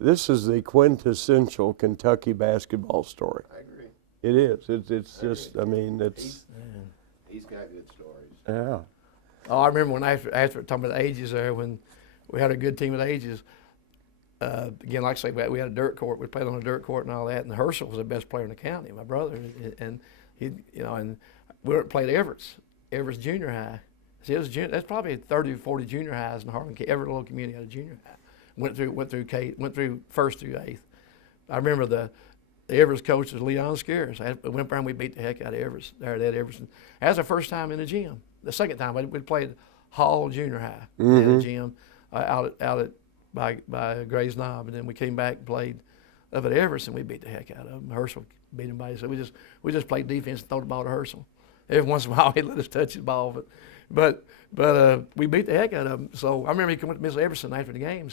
this is the quintessential Kentucky basketball story. I agree. It is. It's just. I mean, it's. He's got good stories. Yeah. Oh, I remember when after talking about the ages there, when we had a good team of ages. Again, like I say, we had a dirt court. We played on a dirt court and all that. And Herschel was the best player in the county, my brother. And he, and we played Evarts Junior High. See, that's probably 30 or 40 junior highs in Harlan. Every little community had a junior high. Went through first through eighth. I remember the Evarts coach was Leon Scares. We went around, we beat the heck out of Evarts there at Everson. That was the first time in the gym. The second time we played Hall Junior High in the gym out at by Gray's Knob, and then we came back and played up at Evarts, and we beat the heck out of them. Herschel beat him by, so we just played defense and throw the ball to Herschel. Every once in a while he'd let us touch his ball, but we beat the heck out of him. So I remember he came up to Miss Everson after the game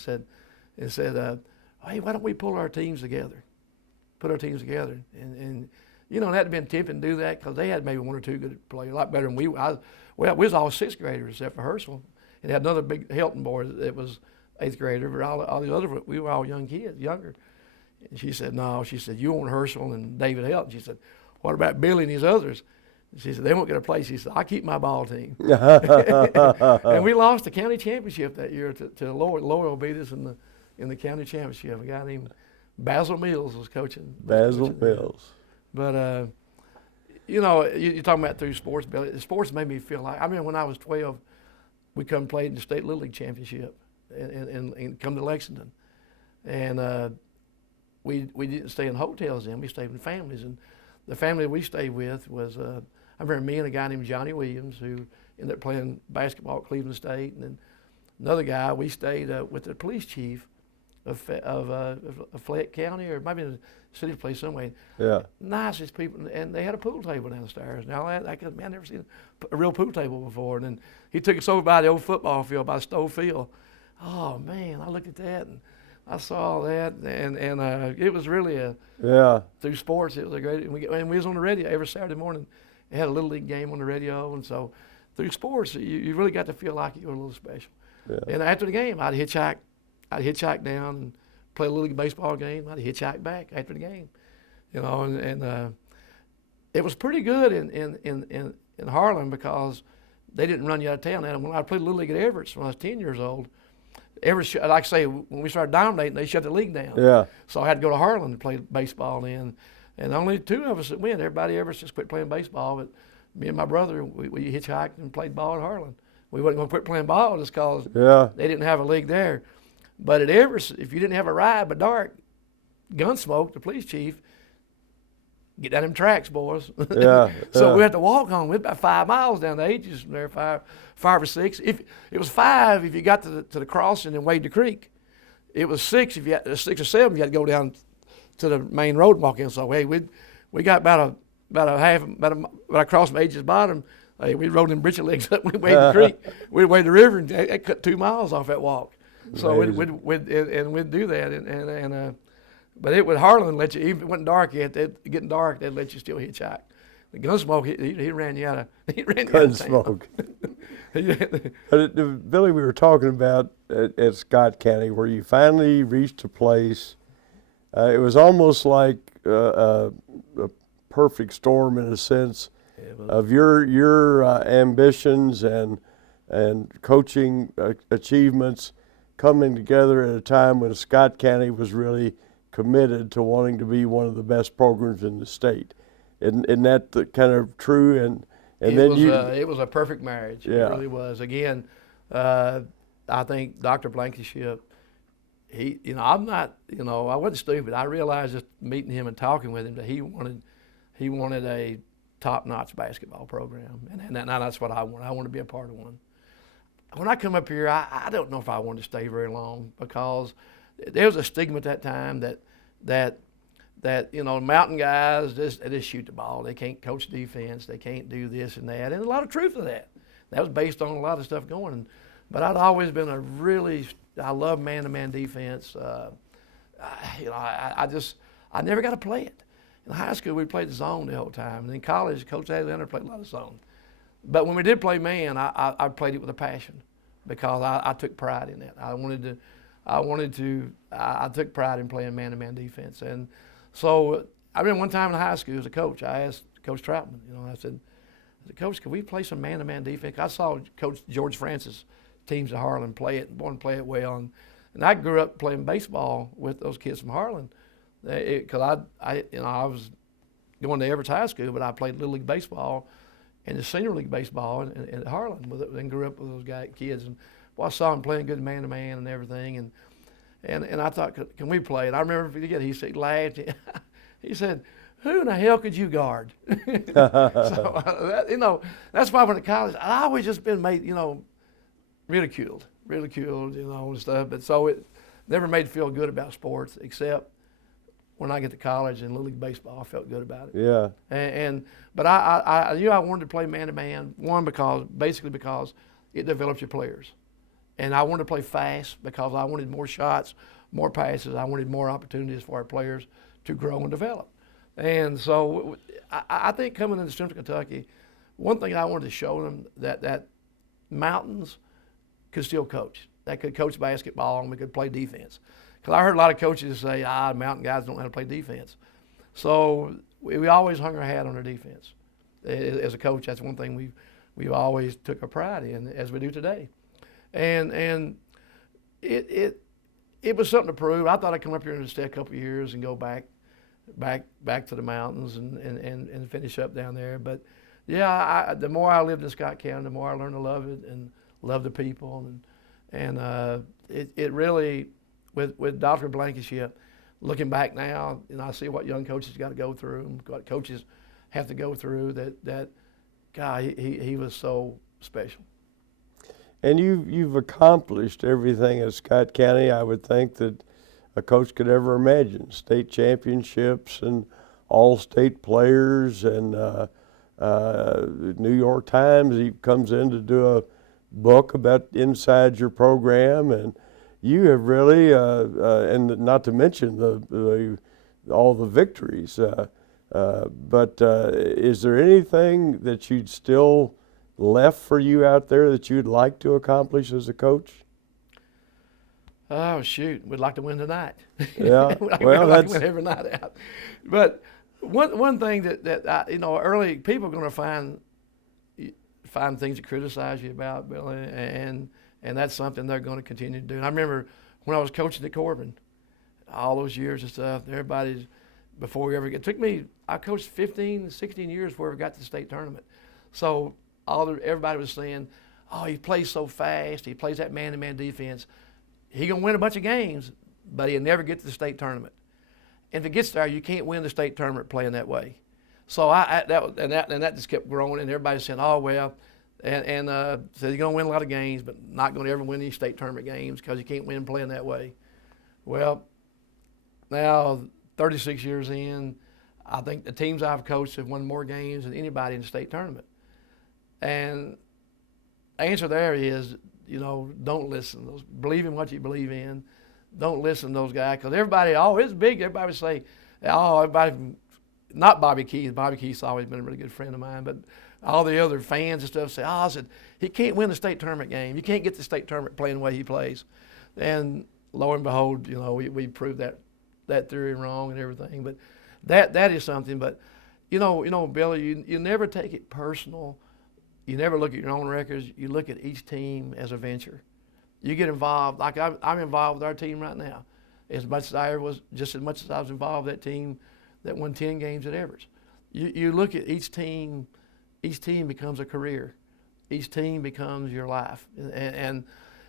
and said, hey, why don't we pull our teams together? Put our teams together. And it had been tempting to do that because they had maybe one or two good players, a lot better than we were. We was all sixth graders except for Herschel. And had another big Helton boy that was eighth grader, but all the other, we were all young kids, younger. And she said, no, you want Herschel and David Helton. She said, what about Billy and these others? She said, they won't get a place. She said, I keep my ball team. And we lost the county championship that year to Loyal beat us in the county championship. A guy named Basil Mills was coaching. Basil Mills. But, you're talking about through sports, Billy. The sports made me feel like, I mean, when I was 12, we come and played in the State Little League Championship and come to Lexington. And we didn't stay in hotels then. We stayed in families. And the family we stayed with was, I remember me and a guy named Johnny Williams who ended up playing basketball at Cleveland State. And then another guy, we stayed with the police chief of Fayette County, or maybe in a city place somewhere. Yeah. Nicest people, and they had a pool table downstairs. Now I never seen a real pool table before. And then he took us over by the old football field, by the Stowe Field. Oh man, I looked at that and I saw all that, and it was really through sports. It was a great, and we was on the radio every Saturday morning. They had a little league game on the radio, and so through sports, you really got to feel like you were a little special. Yeah. And after the game, I'd hitchhike down and play a little league baseball game. I'd hitchhike back after the game, and it was pretty good in Harlan because they didn't run you out of town. And when I played little league at Evarts when I was 10 years old, like I say, when we started dominating, they shut the league down. Yeah. So I had to go to Harlan to play baseball then, and only two of us that went. Everybody ever just quit playing baseball, but me and my brother, we hitchhiked and played ball at Harlan. We wasn't going to quit playing ball just because they didn't have a league there. But at Evarts, if you didn't have a ride by dark, Gunsmoke, the police chief, get down them tracks, boys. So we had to walk home. We had about 5 miles down the ages from there, five or six. If it was 5 if you got to the crossing and waded the creek. It was 6 if you had 6 or 7 you had to go down to the main road and walk in. So hey, we got about across from Ages Bottom. Hey, we rode them britchy legs up. We waded the creek. We'd wade the river, and they cut 2 miles off that walk. So we'd do that, but it would Harlan let you, even if it wasn't dark yet, getting dark, they'd let you still hitchhike. The Gunsmoke, he ran you out of Gunsmoke. Billy, we were talking about at Scott County where you finally reached a place. It was almost like a perfect storm in a sense of your ambitions and coaching achievements coming together at a time when Scott County was really committed to wanting to be one of the best programs in the state. Isn't that kind of true? And it was a perfect marriage. Yeah. It really was. Again, I think Dr. Blankenship, I'm not, I wasn't stupid. I realized just meeting him and talking with him that he wanted a top-notch basketball program, and that's what I wanted. I wanted to be a part of one. When I come up here, I don't know if I wanted to stay very long because there was a stigma at that time that mountain guys they just shoot the ball. They can't coach defense. They can't do this and that, and a lot of truth to that. That was based on a lot of stuff going. But I'd always been I love man-to-man defense. I never got to play it. In high school, we played the zone the whole time, and in college, Coach Alexander played a lot of zone. But when we did play man, I played it with a passion because I took pride in that. I I took pride in playing man-to-man defense. And so I remember one time in high school as a coach, I asked Coach Troutman, I said, Coach, can we play some man-to-man defense? I saw Coach George Francis teams at Harlan play it, and play it well. And I grew up playing baseball with those kids from Harlan, because I was going to Evarts High School, but I played Little League baseball and the Senior League baseball in Harlan and grew up with those kids. And I saw them playing good man-to-man and everything. And I thought, can we play? And I remember he said, laughed. He said, who in the hell could you guard? So, that's why I went to college. I always just been made, ridiculed, and stuff. But so it never made me feel good about sports, except when I get to college and Little League baseball, I felt good about it. Yeah. But I knew I wanted to play man-to-man, basically because it develops your players. And I wanted to play fast because I wanted more shots, more passes. I wanted more opportunities for our players to grow and develop. And so I think coming into Central Kentucky, one thing I wanted to show them that mountains could still coach. They could coach basketball and we could play defense. Because I heard a lot of coaches say, mountain guys don't know how to play defense. So we always hung our hat on our defense. As a coach, that's one thing we've always took a pride in, as we do today. And it was something to prove. I thought I'd come up here and stay a couple of years and go back to the mountains and finish up down there. But yeah, the more I lived in Scott County, the more I learned to love it and love the people. And it really, with Dr. Blankenship, looking back now, I see what young coaches got to go through and what coaches have to go through. That guy, he was so special. And you've accomplished everything at Scott County I would think that a coach could ever imagine. State championships and all-state players and New York Times. He comes in to do a book about inside your program, and you have really, and not to mention all the victories. But is there anything that you'd still left for you out there that you'd like to accomplish as a coach? Oh, shoot. We'd like to win tonight. Yeah. We'd like to win every night out. But one thing that early people are going to find things to criticize you about, Billy, and that's something they're going to continue to do. And I remember when I was coaching at Corbin, all those years and stuff, before we ever I coached 15, 16 years before we got to the state tournament. So everybody was saying, oh, he plays so fast, he plays that man-to-man defense. He gonna win a bunch of games, but he'll never get to the state tournament. And if it gets there, you can't win the state tournament playing that way. So that just kept growing, and everybody saying, oh well, and said you're gonna win a lot of games, but not gonna ever win any state tournament games because you can't win playing that way. Well, now 36 years in, I think the teams I've coached have won more games than anybody in the state tournament. And the answer there is, don't listen. Believe in what you believe in. Don't listen to those guys, because everybody, it's big. Everybody would say, not Bobby Keith. Bobby Keith's always been a really good friend of mine, but all the other fans and stuff say, I said, he can't win the state tournament game. You can't get the state tournament playing the way he plays. And lo and behold, we proved that theory wrong and everything. But that is something. But, Billy, you never take it personal. You never look at your own records. You look at each team as a venture. You get involved. Like I'm involved with our team right now, just as much as I was involved with that team that won 10 games at Evarts. You look at each team. Each team becomes a career. Each team becomes your life. And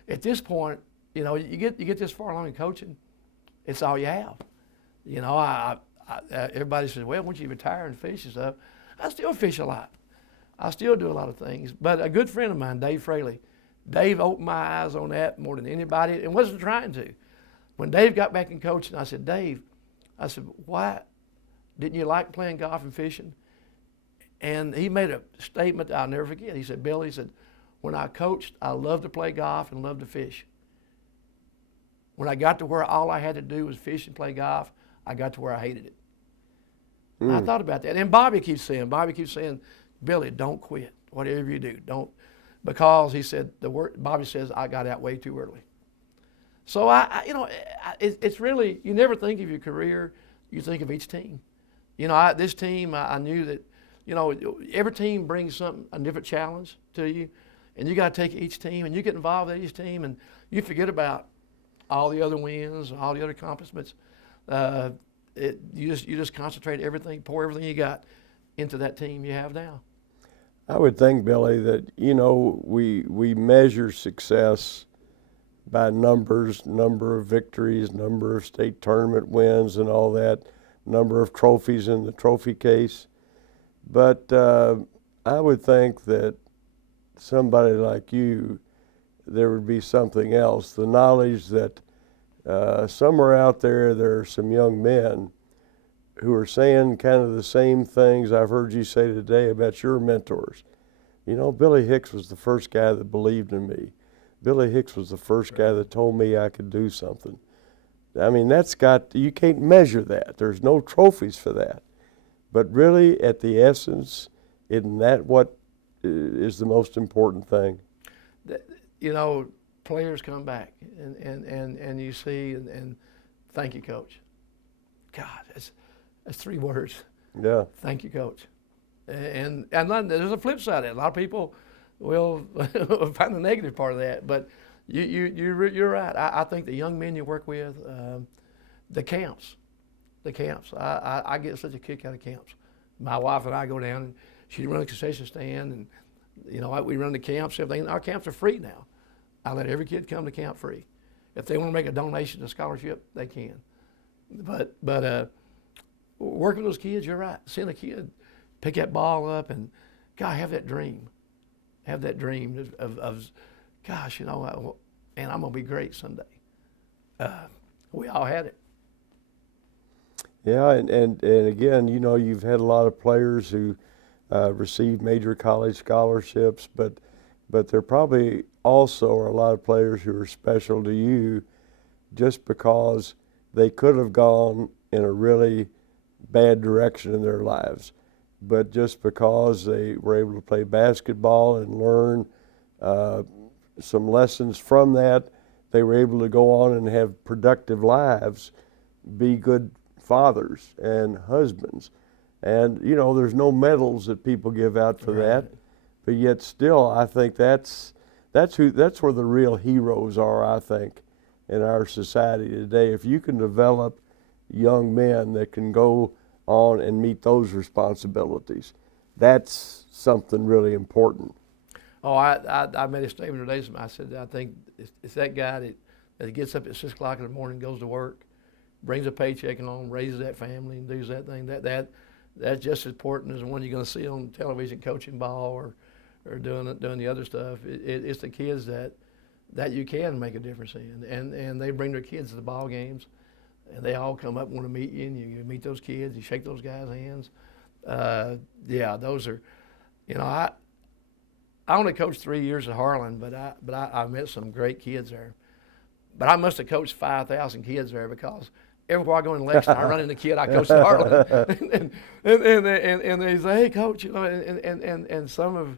at this point, you get this far along in coaching, it's all you have. Everybody says, well, once you retire and fish and stuff, I still fish a lot. I still do a lot of things. But a good friend of mine, Dave Fraley, Dave opened my eyes on that more than anybody, and wasn't trying to. When Dave got back in coaching, I said, Dave, why didn't you like playing golf and fishing? And he made a statement that I'll never forget. He said, Billy, when I coached, I loved to play golf and loved to fish. When I got to where all I had to do was fish and play golf, I got to where I hated it. And I thought about that. And Bobby keeps saying, Billy, don't quit. Whatever you do, don't. Because he said, Bobby says, I got out way too early. So it's really, you never think of your career, you think of each team. This team, I knew that, every team brings a different challenge to you, and you got to take each team, and you get involved in each team, and you forget about all the other wins, all the other accomplishments. You just concentrate everything, pour everything you got into that team you have now. I would think, Billy, that we measure success by numbers, number of victories, number of state tournament wins, and all that, number of trophies in the trophy case. But I would think that somebody like you, there would be something else. The knowledge that somewhere out there are some young men who are saying kind of the same things I've heard you say today about your mentors. Billy Hicks was the first guy that believed in me. Billy Hicks was the first guy that told me I could do something. I mean, you can't measure that. There's no trophies for that. But really, at the essence, isn't that what is the most important thing? Players come back and you see, and thank you, Coach. God, that's 3 words. Yeah. Thank you, Coach. And there's a flip side of it. A lot of people will find the negative part of that, but you're right. I think the young men you work with, the camps. I get such a kick out of camps. My wife and I go down, and she runs a concession stand, and we run the camps. Everything. Our camps are free now. I let every kid come to camp free. If they want to make a donation to scholarship, they can. But working with those kids, you're right. Seeing a kid pick that ball up and, God, have that dream of gosh, man, I'm gonna be great someday. We all had it. Yeah, and again, you've had a lot of players who received major college scholarships, but there probably also are a lot of players who are special to you just because they could have gone in a really bad direction in their lives. But just because they were able to play basketball and learn some lessons from that, they were able to go on and have productive lives, be good fathers and husbands. And, there's no medals that people give out for that. But yet still, I think that's where the real heroes are, I think, in our society today. If you can develop young men that can go on and meet those responsibilities, that's something really important. Oh, I made a statement today. I said, I think it's that guy that gets up at 6 o'clock in the morning, goes to work, brings a paycheck along, raises that family, and does that thing. That's just as important as the one you're going to see on television coaching ball or doing the other stuff. It's the kids that you can make a difference in, and they bring their kids to the ball games. And they all come up and want to meet you, and you meet those kids, you shake those guys' hands. Those are, I only coached 3 years at Harlan, but I met some great kids there. But I must have coached 5,000 kids there because everywhere I go in Lexington, I run into a kid I coached at Harlan, and they say, "Hey, Coach," and some of,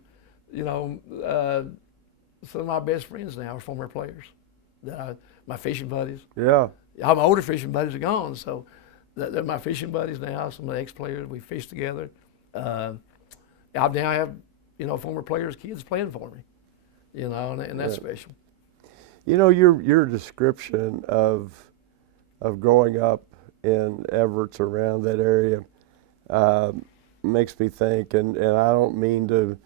some of my best friends now are former players, my fishing buddies. Yeah. All my older fishing buddies are gone, so they're my fishing buddies now. Some of the ex-players, we fish together. I now have, former players' kids playing for me, and that's special. Your description of growing up in Evarts, around that area, makes me think, and I don't mean to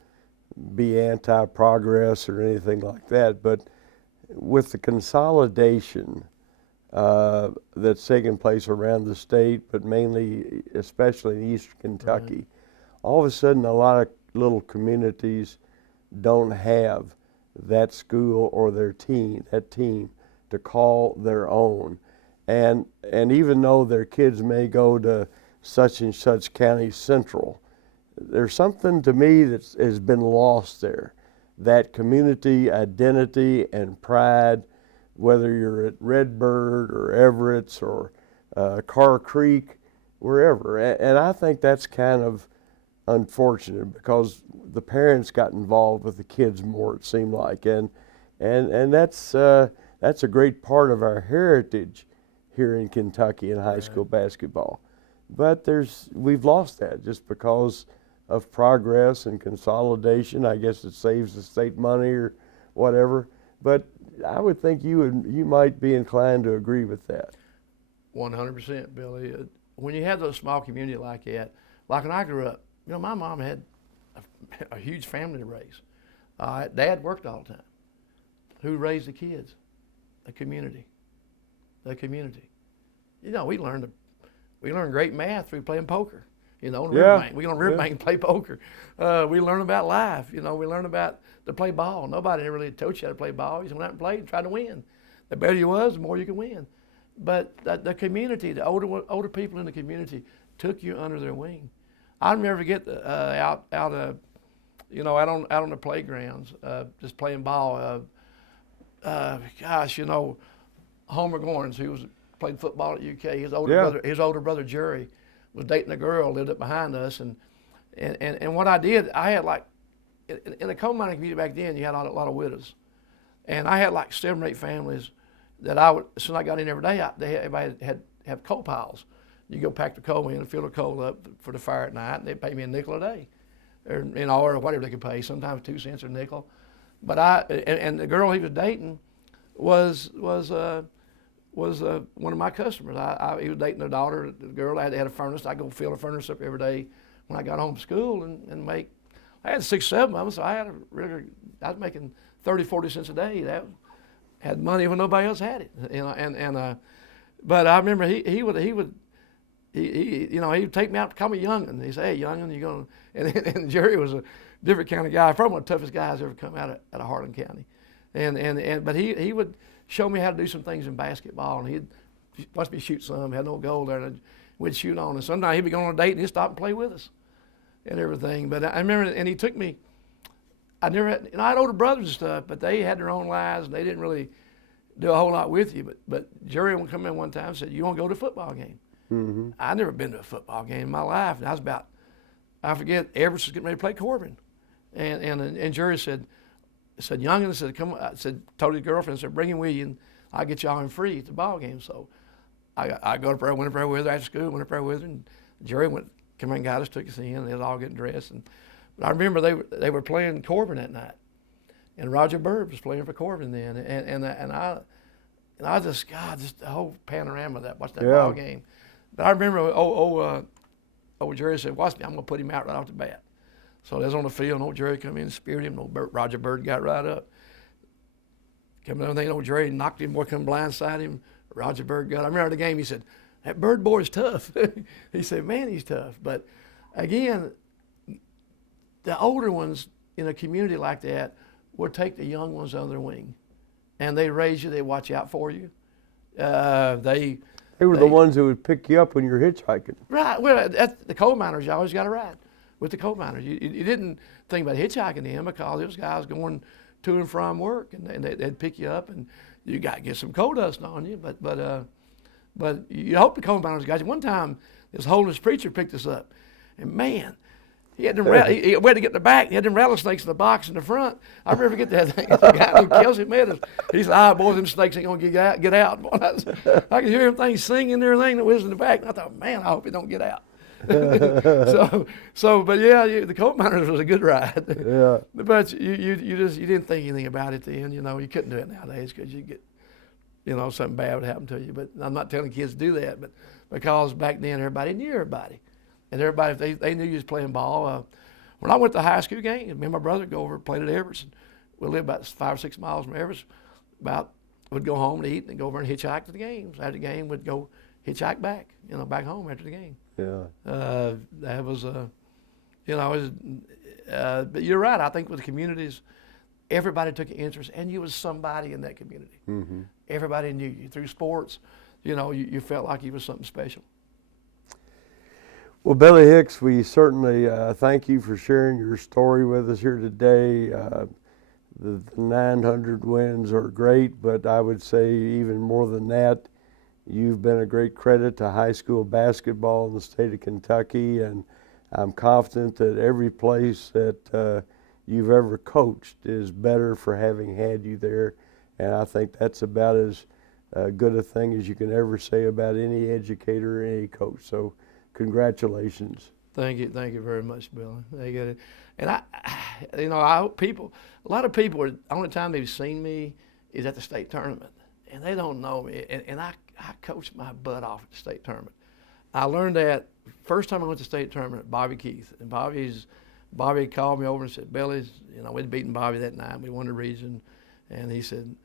be anti-progress or anything like that, but with the consolidation that's taking place around the state, but mainly, especially in eastern Kentucky. Right. All of a sudden, a lot of little communities don't have that school or that team to call their own. And even though their kids may go to such and such county central, there's something to me that has been lost there. That community identity and pride, whether you're at Redbird or Evarts or Carr Creek, wherever. And I think that's kind of unfortunate because the parents got involved with the kids more, it seemed like. And that's that's a great part of our heritage here in Kentucky in high school basketball. But we've lost that just because of progress and consolidation. I guess it saves the state money or whatever. But I would think you might be inclined to agree with that. 100%, Billy. When you have those small communities like that, like when I grew up, my mom had a huge family to raise. Dad worked all the time. Who raised the kids? The community. The community. We learned great math through playing poker. On the riverbank. We go on the riverbank and play poker. We learn about life. We learn about to play ball. Nobody ever really taught you how to play ball. You just went out and played and tried to win. The better you was, the more you could win. But the community, the older people in the community took you under their wing. I'll never forget out on the playgrounds, just playing ball. Homer Gorns, who played football at UK, his older brother Jerry was dating a girl, lived up behind us, and what I did, I had like in the coal mining community back then, you had a lot of widows, and I had like 7 or 8 families that I would, as soon as I got in every day, everybody had have coal piles. You go pack the coal in and fill the coal up for the fire at night, and they pay me a nickel a day, or whatever they could pay. Sometimes 2 cents or a nickel. But and the girl he was dating was one of my customers. He was dating a daughter, the girl. They had a furnace. I go fill the furnace up every day when I got home from school and make. I had 6, 7 of them, so I was making 30, 40 cents a day. That had money when nobody else had it, but I remember he would take me out, call me young'un. He'd say, "Hey, young'un, you going?" And Jerry was a different kind of guy, probably one of the toughest guys ever come out of Harlan County. But he would show me how to do some things in basketball, and he'd watch me shoot some. Had no goal there, and we'd shoot on. And sometimes he'd be going on a date, and he'd stop and play with us, and everything. But I remember, and he took me. I had older brothers and stuff, but they had their own lives, and they didn't really do a whole lot with you. But Jerry would come in one time and said, "You want to go to a football game?" Mm-hmm. I'd never been to a football game in my life, and I forget, Evarts was getting ready to play Corbin, and Jerry said, "Young'un," said, "Come on," told his girlfriend, said, "Bring him with you, and I'll get y'all in free at the ball game." So I go up there, went up there with her after school, went up there with her, and Jerry come in and got us, took us in, and they was all getting dressed. But I remember they were playing Corbin that night, and Roger Bird was playing for Corbin then, and I just the whole panorama of that, watching that ball game. But I remember, Jerry said, "Watch me, I'm gonna put him out right off the bat." So they was on the field, and old Jerry come in and speared him, and Roger Bird got right up. Come in, old Jerry knocked him, boy, come blindside him. Roger Bird got. I remember the game. He said, "That Bird boy's tough." He said, "Man, he's tough." But again, the older ones in a community like that would take the young ones under their wing, and they raise you. They watch out for you. They were the ones who would pick you up when you're hitchhiking. Right. Well, the coal miners, you always got to ride with the coal miners. You didn't think about hitchhiking them because it was guys going to and from work, and they'd pick you up, and you got to get some coal dust on you. But you hope the coal miners got you. One time, this holiness preacher picked us up, and man, he had them. He had to get in the back. He had them rattlesnakes in the box in the front. I never forget that thing. The guy who Kelsey met us. He said, "Boy, them snakes ain't gonna get out." Boy, I could hear them things singing and everything that was in the back. And I thought, man, I hope it don't get out. But yeah, the coal miners was a good ride. Yeah. But you didn't think anything about it then. You couldn't do it nowadays because you get, something bad would happen to you. But I'm not telling kids to do that. But because back then everybody knew everybody. And everybody, they knew you was playing ball. When I went to high school game, me and my brother go over and played at Evarts. And we lived about 5 or 6 miles from Evarts. We'd go home to eat and go over and hitchhike to the games. After the game, we'd go hitchhike back, back home after the game. Yeah. That was, but you're right. I think with the communities, everybody took an interest, and you was somebody in that community. Mm-hmm. Everybody knew you. Through sports, you felt like you was something special. Well, Billy Hicks, we certainly thank you for sharing your story with us here today. The 900 wins are great, but I would say even more than that, you've been a great credit to high school basketball in the state of Kentucky, and I'm confident that every place that you've ever coached is better for having had you there And I think that's about as good a thing as you can ever say about any educator or any coach. So congratulations. Thank you very much, Billy. They get it. And I hope people, a lot of people, the only time they've seen me is at the state tournament. And they don't know me. And I coached my butt off at the state tournament. I learned that first time I went to the state tournament, Bobby Keith. And Bobby called me over and said, Billy, we'd beaten Bobby that night. We won the region. And he said,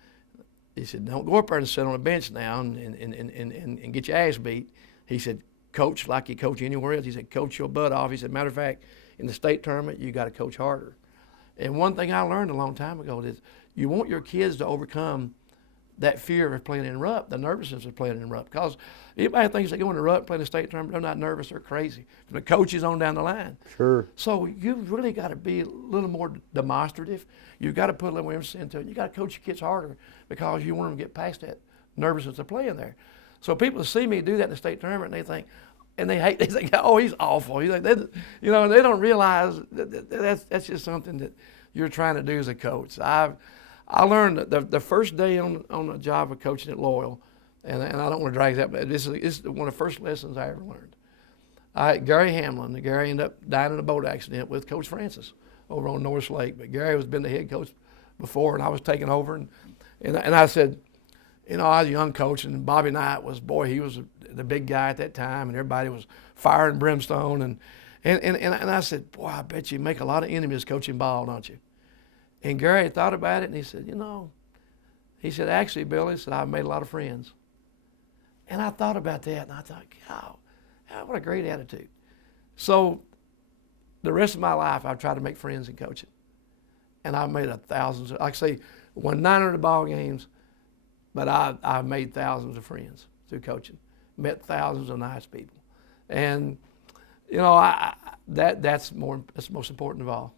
don't go up there and sit on a bench now and get your ass beat. He said, coach like you coach anywhere else. He said, coach your butt off. He said, matter of fact, in the state tournament, you got to coach harder. And one thing I learned a long time ago is you want your kids to overcome that fear of playing in rup, the nervousness of playing in rup. Because anybody thinks they go in the rup, play the state tournament, they're not nervous, they're crazy. From the coaches on down the line. Sure. So you've really got to be a little more demonstrative. You've got to put a little more emphasis into it. You got to coach your kids harder because you want them to get past that nervousness of playing there. So people see me do that in the state tournament, and they think, they think, oh, he's awful. They don't realize that's just something that you're trying to do as a coach. I learned the first day on the job of coaching at Loyal, and I don't want to drag that, but this is one of the first lessons I ever learned. Gary Hamlin, Gary ended up dying in a boat accident with Coach Francis over on North Lake, but Gary was been the head coach before, and I was taking over, and I said, I was a young coach, and Bobby Knight he was the big guy at that time, and everybody was fire and brimstone, and I said, boy, I bet you make a lot of enemies coaching ball, don't you? And Gary thought about it, and he said, actually, Billy, I've made a lot of friends. And I thought about that, and I thought, God, what a great attitude. So the rest of my life, I've tried to make friends in coaching. And I've made thousands, like I say, won 900 ball games, but I've made thousands of friends through coaching, met thousands of nice people. And, that's the most important of all.